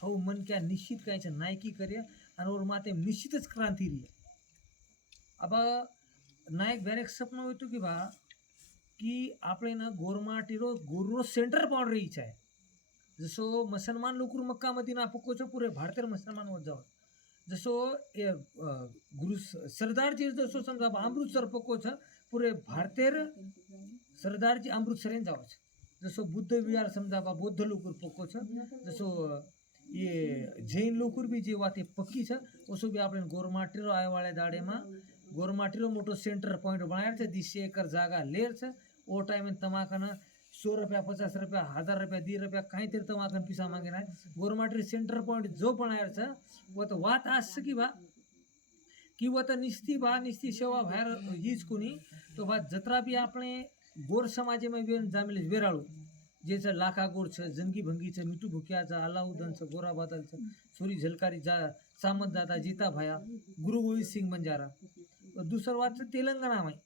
હવે મન ક્યાં નિશ્ચિત કાંઈ છે નાયકી કર્યા અને ઓર માતે નિશ્ચિત જ ક્રાંતિ રહી આબા નાયક બેરેક સપનું હતું કે બા की આપણે ना गोरमाटीरो गुरुरो सेंटर पावड रही आहे जसो मुसलमान लोक मक्का मदीना पक्कोचं पुरे भारतीय मुसलमान होत जावं जसो ए अ, गुरु स- सरदारजी जसो समजा बा अमृतसर पक्कोचं पुरे भारतीय सरदारजी अमृतसरेन जावं जसो बुद्ध विहार समजा बा बौद्ध लोकर पक्कोचं जसो ये जैन लोकुर भी जे बात है पक्की है उसो भी आपने गोरमाटीरो आए वाले दाड़े में गोरमाटीरो मोटो सेंटर पॉइंट बनाया है दिशे एकर जागा लेर छ ओ टाइम में तमाकन सौ रुपया पचास रुपया हजार रुपया दी रुपया कहीं तरी तमाकन पिसा मांगे ना गोरमाटी सेंटर पॉइंट जो बनाया छ वो तो वात आज सकी बा कि वो तो निस्ती बा निस्ती सेवा बाहर हीच कोनी तो बात जतरा भी अपने गोर समाज में वेन वेराळू ज्याचं लाखा गोरचं जनगी भंगीचं मिठू भुक्याचं अलाउद्दनचं गोराबादलचं सोरी झलकारी जा सामंत दादा जिताभाया गुरु गोविंद सिंग बंजारा दुसरं वाटचं तेलंगणा माही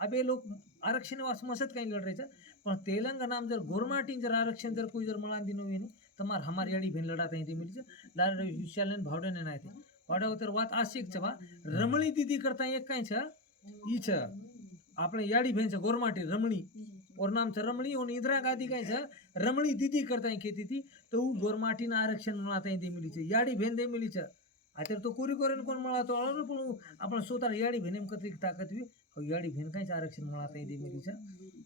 अबे लोक आरक्षण वास मसत काही लढायचं पण तेलंगणा जर गोरमाटीन जर आरक्षण जर कोई जर मला दिन येणे तर मार हमार याडी भेन लढात आहे ते मिळचं लाड विशालन भावड्याने नाही ते. वाड्यावर तर वात आशिकचं बा रमणी दिदी करता एक कायचं इचं. आपण याडी भेनचं गोरमाटी रमणी. और नाम था रमणी और इंदिरा गांधी का है रमणी दीदी करता ही खेती थी तो वो गोरमाटी ना आरक्षण मनाता ही मिली थी याड़ी बहन दे मिली था અત્યારે તો કોરી કોરીને કોણ મળતો આવ્યો પણ આપણે સોતાને યાળી બહેન એમ કતરી તાકાત હોય. હવે યાળી બહેન કાંઈ છે આરક્ષણ મળતા એ દેમેલી છે.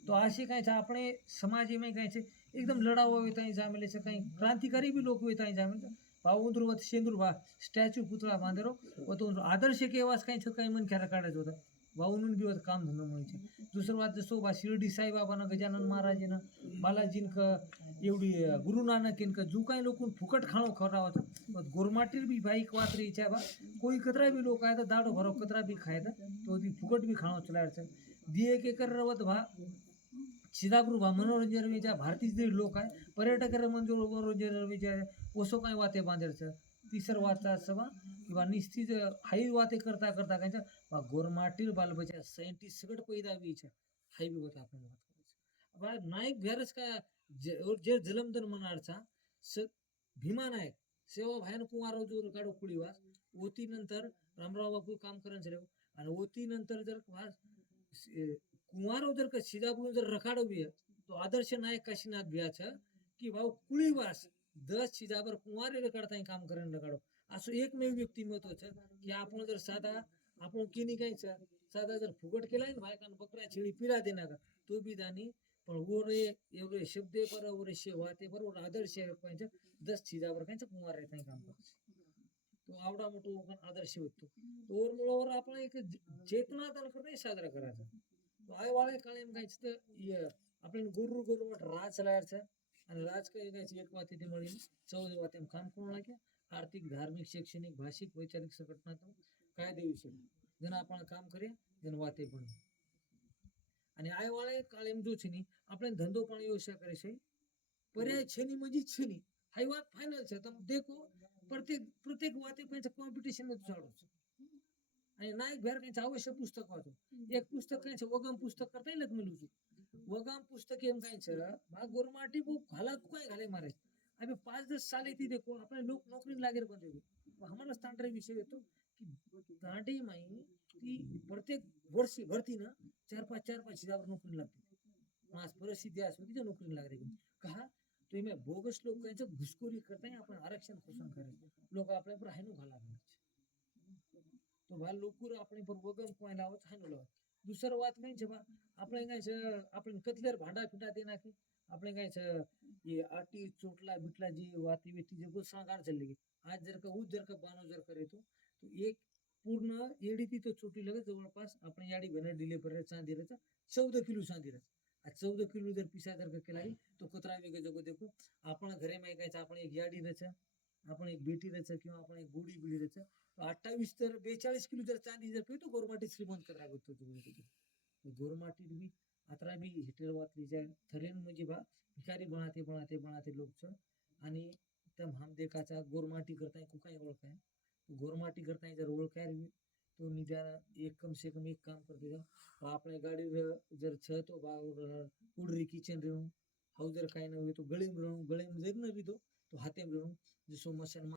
તો આ છે કાંઈ છે આપણે સમાજ એમાં કાંઈ છે? એકદમ લડાવ હોય ત્યાં જામેલે છે. કંઈ ક્રાંતિકારી બી લોકો હોય ત્યાં જામેલ છે. પાઉંદુર વત સેંદુર વા સ્ટેચ્યુ પૂતળા બાંધરો તો આદર્શ કે એવા કાંઈ છે? કાંઈ મન ક્યારે કાઢે જોતા. वाहून घेऊन काम धंदा म्हणायचे. दुसरं वाटतं सोबा शिर्डी साईबाबानं गजानन महाराजानं बालाजीन क एवढी गुरु नानकेन का जो काही लोक फुकट खाणो खरा होता गोरमाटीर बी बाईक वातरी इच्छा बा. कोई कतरा बी लोक आहे दाडो भरो कतरा बी खायचा तो ती फुकट बी खाणो चलायचं दिये एक एकर रवत भा सिदागृभा मनोरंजन रवीच्या भारतीच लोक आहे. पर्यटक मनोरंजन रवीच्या ओसो काय वाते बांधायचं तिसर वाचा सभा किंवा निस्तीच हाई वाते करता करता काय बा गोरमाटीर बालबच्या सायंटिस्ट सगळं पैदा बीच्या हाई बी होता आपण वात करायचं. बा नायक घरच का जे जे जलमदन मनारचा स भीमा नायक सेवा भायन कुमार जो काढो कुळी वास ओती नंतर रामराव बापू काम करण झाले. आणि ओती नंतर जर वास कुंवारो जर का सिधापूर जर रखाडो बी तो आदर्श नायक काशीनाथ बियाचा की भाऊ कुळी वास दस शिजाबर कुंवारे रखाडता काम करण रखाडो असं एकमेव व्यक्तिमत्व महत्वाचं की आपण जर साधा आपण किनी काय साधा जर फुगट केलाय ना बायकान बकरा छेडी पिरा देना का तो बी दानी पण ओरे एवढे शब्द पर ओरे शेवा ते बरोबर आदर्श पाहिजे दस शिजाबर काय कुंवार आहे काम करायचं. तो आवडा मोठो आदर्श होतो तो. ओर मुळावर आपण एक चेतना दान करणे साजरा करायचा. तो आय वाळे काळे काय तर आपण गुरु गुरु राज चलायचं અને રાજકીય એકવાથી મળીને ચૌદ એવા તેમ ખામખૂણ લાગ્યા આર્થિક, ધાર્મિક, શૈક્ષણિક, ભાષિક, વૈચારિક સંગઠનાત્મક કાયદેવી છે. જેના આપણે કામ કરીએ, જેને વાતે પણ. અને આ વાળા કાળ એમ જો છે નહીં આપણે ધંધો પણ વ્યવસાય કરે છે. પર્યાય છે ની મજી છે નહીં. આ વાત ફાઇનલ છે. તમે દેખો, પ્રત્યેક પ્રત્યેક વાતે કંઈ કોમ્પિટિશન જ ચાલુ છે. અને નાયક ભેર કંઈ આવશ્યક પુસ્તક વાંચો એક પુસ્તક કંઈ છે ઓગમ પુસ્તક કરતા લખમેલું છે. वगम पुस्तक एम कांई છે બા ગોરમાટી બહુ હાલા કોઈ ઘાલે મારે अबे पाच दस साल येते देखो આપણે लोक नोकरी लागेल पण देखो हमारा स्टँडर्ड विषय येतो की दांडी माई ती प्रत्येक वर्षी भरती ना चार पाच चार पाच हजारावर नोकरी लागते आज परिस्थिती असो तिच्या नोकरी लागते का तुम्ही बोगस लोक यांचं घुसखोरी करताय आपण आरक्षण शोषण करायचं लोक आपल्यावर हायनू घाला तो भा लोकूर आपण पर वगम कोण लावत हायनू लावत दुसरं वात काय છે બા આપણે काय છે આપણે કતલેર ભાંડા ફીટા દે નાખી આપણે काय છે એ આટી ચોટલા બીટલા જે વાતી વેતી જે બધું सांगार चालले की आज जर का ऊस जर का बानो जर करे तो तो एक पूर्ण एडी ती तो चोटी लगेच जवळपास आपण याडी भेनर दिले पर्यंत चांदीराचा चौदा किलो चांदीराचा आज चौदा किलो जर पिसा जर का केला तो कचरा वेगळं जगो देखो आपण घरे माहिती आपण एक याडी रचा आपण एक बेटी द्यायचं किंवा आपण एक गोडी बिडी द्यायचं अठ्ठावीस तर बेचाळीस किलो जर चांदी जर काही तो गोरमाटी श्रीमंत करा गोतो गोरमाटी बी अतरा बी हिटर वातली जाय थरेन म्हणजे बा भिकारी बनाते बनाते बनाते लोक आणि त्या महामदेकाचा गोरमाटी करताय कुकाय ओळखाय? गोरमाटी करताय जर ओळखाय तो निद्या एक कम से कम एक काम करते जा आपल्या गाडी जर छतो बा उडरी किचन रेऊ हाऊ जर काही नव्हे तो गळीम रेऊ गळीम जर नवी तो तो तो हाते मिळून जे सोमवार